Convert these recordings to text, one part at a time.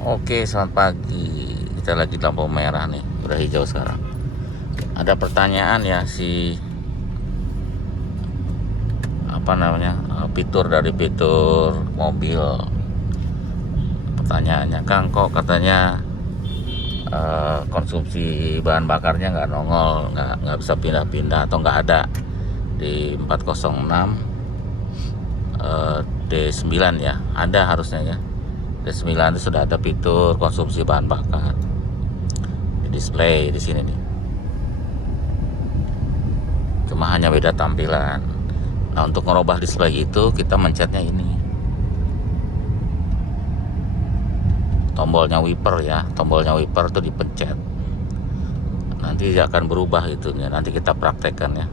Oke, selamat pagi. Kita lagi di lampu merah nih, udah hijau sekarang. Ada pertanyaan ya si apa namanya fitur dari fitur mobil. Pertanyaannya, Kang, kok katanya konsumsi bahan bakarnya nggak nongol, nggak bisa pindah-pindah atau nggak ada di 406 D9 ya? Ada harusnya ya. D9 itu sudah ada fitur konsumsi bahan bakar. Di display di sini nih. Cuma hanya beda tampilan. Nah, untuk merubah display itu kita mencetnya ini, tombolnya wiper ya, tombolnya wiper itu dipencet, nanti akan berubah itunya. Nanti kita praktekkan ya.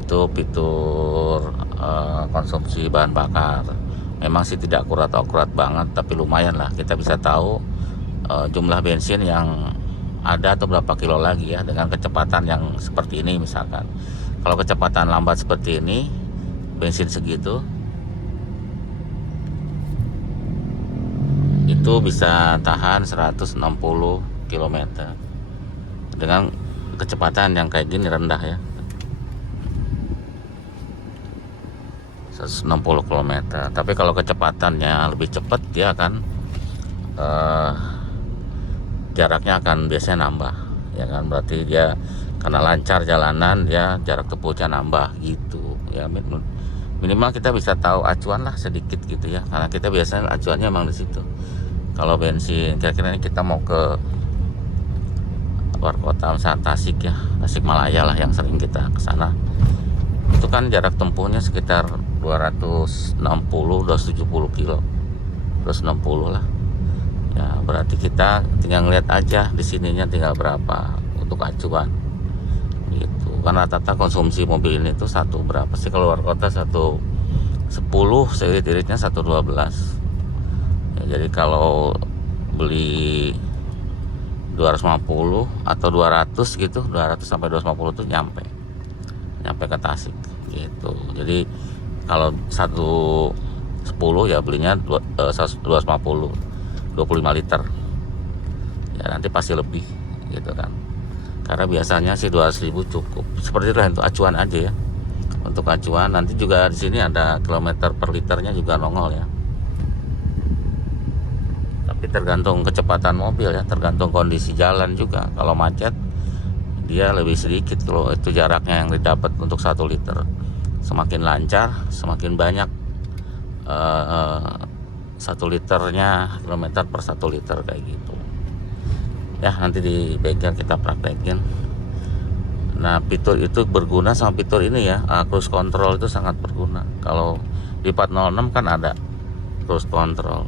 Itu fitur konsumsi bahan bakar. Memang sih tidak akurat banget, tapi lumayan lah, kita bisa tahu jumlah bensin yang ada atau berapa kilo lagi ya, dengan kecepatan yang seperti ini. Misalkan kalau kecepatan lambat seperti ini, bensin segitu itu bisa tahan 160 km dengan kecepatan yang kayak gini, rendah ya, 160 km. Tapi kalau kecepatannya lebih cepat, dia akan jaraknya akan biasanya nambah ya kan. Berarti dia karena lancar jalanan, ya jarak tempuhnya nambah gitu ya. Minimal kita bisa tahu acuan lah sedikit gitu ya, karena kita biasanya acuannya emang di situ. Kalau bensin, kira-kira ini kita mau ke luar kota, misalnya Tasik ya, Tasik Malaya lah yang sering kita ke sana. Itu kan jarak tempuhnya sekitar 270 kilo, 260 lah. Ya, berarti kita tinggal ngeliat aja di sininya tinggal berapa untuk acuan. Gitu. Karena rata-rata konsumsi mobil ini tuh satu berapa sih kalau luar kota, 110, saya iritnya 112. Ya, jadi kalau beli 250 atau 200 gitu, 200 sampai 250 tuh nyampe ke Tasik gitu. Jadi kalau 110 ya belinya 250, 25 liter ya, nanti pasti lebih gitu kan, karena biasanya sih 200.000 cukup. Seperti itu untuk acuan aja ya. Untuk acuan nanti juga di sini ada kilometer per liternya juga nongol ya, tapi tergantung kecepatan mobil ya, tergantung kondisi jalan juga. Kalau macet dia lebih sedikit kalau itu jaraknya yang didapat untuk 1 liter. Semakin lancar semakin banyak 1 liternya, kilometer per 1 liter kayak gitu ya. Nanti di bengkel kita praktekin. Nah, fitur itu berguna sama fitur ini ya, cruise control itu sangat berguna. Kalau di 406 kan ada cruise control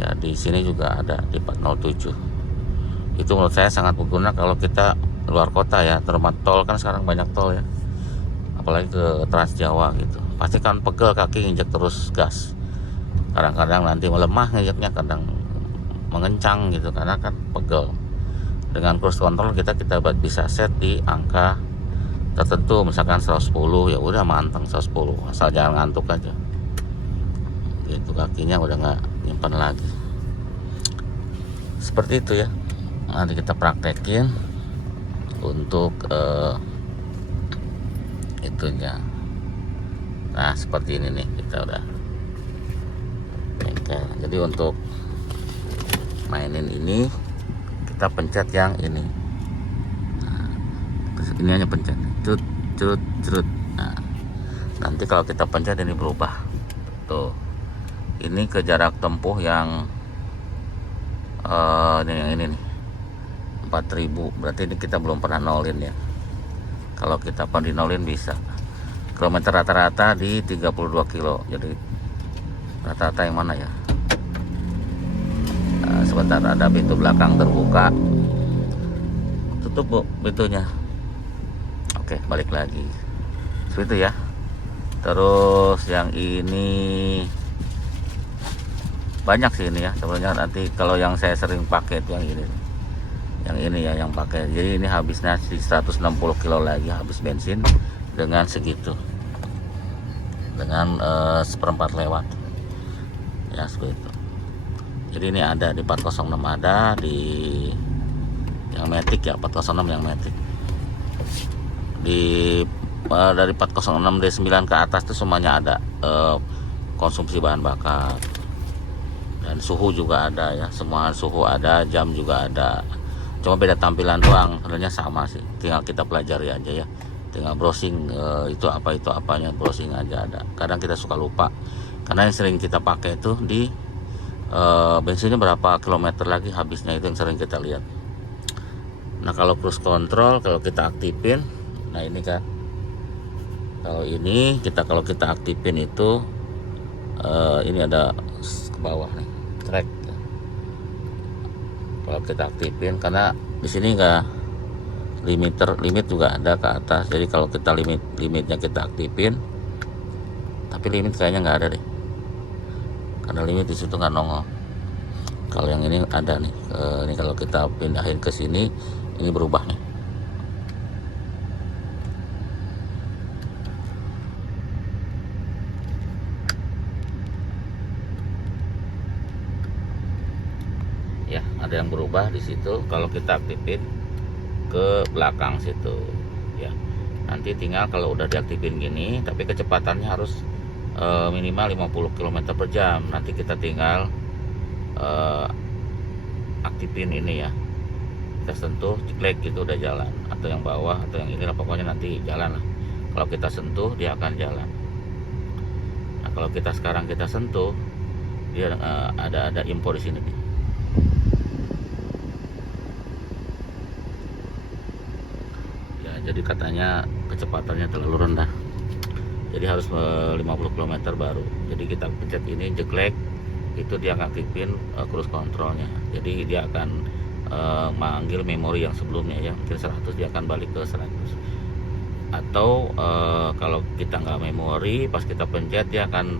ya, di sini juga ada di 407. Itu menurut saya sangat berguna kalau kita luar kota ya, terutama tol kan sekarang banyak tol ya, apalagi ke Trans Jawa gitu. Pasti kan pegel kaki nginjek terus gas, kadang-kadang nanti melemah nginjeknya, kadang mengencang gitu karena kan pegel. Dengan cruise control kita bisa set di angka tertentu, misalkan 110, ya udah manteng 110, asal jangan ngantuk aja gitu, kakinya udah nggak nyimpan lagi. Seperti itu ya. Nanti kita praktekin untuk itunya. Nah, seperti ini nih, kita udah bengkel. Jadi untuk mainin ini kita pencet yang ini. Nah, ini hanya pencet cut cut cut. Nah, nanti kalau kita pencet ini berubah tuh. Ini ke jarak tempuh yang ini nih 4.000. Berarti ini kita belum pernah nolin ya. Kalau kita pernah nolin bisa. Kilometer rata-rata di 32 kilo. Jadi rata-rata yang mana ya? Nah, sebentar, ada pintu belakang terbuka. Tutup bu pintunya. Oke, balik lagi. Seperti itu ya. Terus yang ini banyak sih ini ya sebenarnya. Nanti kalau yang saya sering pakai itu yang ini ya, yang pakai. Jadi ini habisnya 160 kilo lagi habis bensin dengan segitu, dengan 1/4 lewat ya, seperti itu. Jadi ini ada di 406, ada di yang Matic ya, 406 yang Matic. Di dari 406 D9 ke atas tuh semuanya ada konsumsi bahan bakar. Dan suhu juga ada ya, semua suhu ada, jam juga ada. Cuma beda tampilan doang, sebenarnya sama sih. Tinggal kita pelajari aja ya. Tinggal browsing itu apanya, browsing aja ada. Kadang kita suka lupa. Karena yang sering kita pakai itu di bensinnya berapa kilometer lagi habisnya, itu yang sering kita lihat. Nah, kalau cruise control kalau kita aktifin, nah ini kan. Kalau kita aktifin itu ini ada ke bawah nih, track. Kalau kita aktifin, karena di sini enggak limit juga ada ke atas. Jadi kalau kita limitnya kita aktifin, tapi limit kayaknya nggak ada deh, karena limit di situ nggak nongol. Kalau yang ini ada nih. Ini kalau kita pindahin ke sini, ini berubah nih. Ya, ada yang berubah di situ. Kalau kita aktifin ke belakang situ ya, nanti tinggal kalau udah diaktifin gini, tapi kecepatannya harus minimal 50 km per jam. Nanti kita tinggal aktifin ini ya, kita sentuh jeklek gitu udah jalan, atau yang bawah atau yang ini lah, pokoknya nanti jalan lah. Kalau kita sentuh dia akan jalan. Nah, kalau kita sekarang kita sentuh, dia ada info di sini nih. Jadi katanya kecepatannya terlalu rendah, jadi harus 50 km baru. Jadi kita pencet ini jeklek, itu dia akan aktifin cruise controlnya. Jadi dia akan manggil memori yang sebelumnya ya, mungkin 100, dia akan balik ke 100. Atau kalau kita nggak memori, pas kita pencet dia akan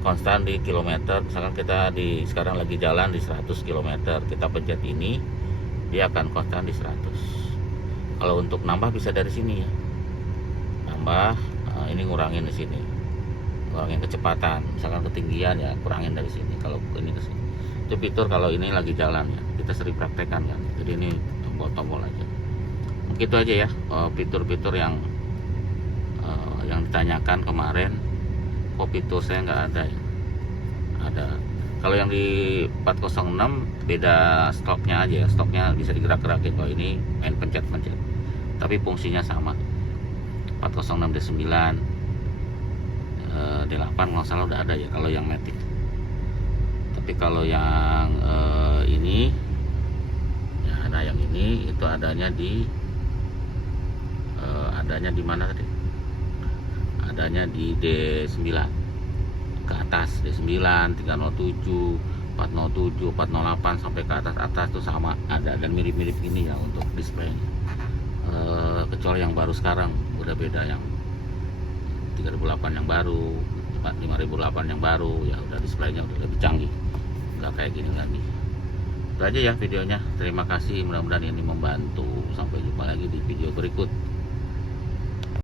konstan di kilometer. Misalkan kita sekarang lagi jalan di 100 km, kita pencet ini, dia akan konstan di 100. Kalau untuk nambah bisa dari sini ya, nambah ini ngurangin di sini, ngurangin kecepatan, misalkan ketinggian ya kurangin dari sini. Kalau ini ke sini, itu fitur kalau ini lagi jalan ya, kita sering praktekkan kan. Jadi ini tombol-tombol aja. Mungkin itu aja ya fitur-fitur yang ditanyakan kemarin. Kok fitur saya nggak ada ya? Ada. Kalau yang di 406 beda stopnya aja ya, stopnya bisa digerak-gerakin. Kalau ini main pencet-pencet, tapi fungsinya sama. 406 D9 D8 nggak salah udah ada ya kalau yang Matic. Tapi kalau yang ini ya, nah yang ini itu adanya di mana tadi? Adanya di D9 ke atas, D9, 307, 407, 408 sampai ke atas tuh sama ada, dan mirip-mirip ini ya untuk displaynya. Kecuali yang baru sekarang udah beda, yang 3008 yang baru, 5008 yang baru ya udah displaynya udah lebih canggih, nggak kayak gini lagi. Itu aja ya videonya. Terima kasih, mudah-mudahan ini membantu. Sampai jumpa lagi di video berikut.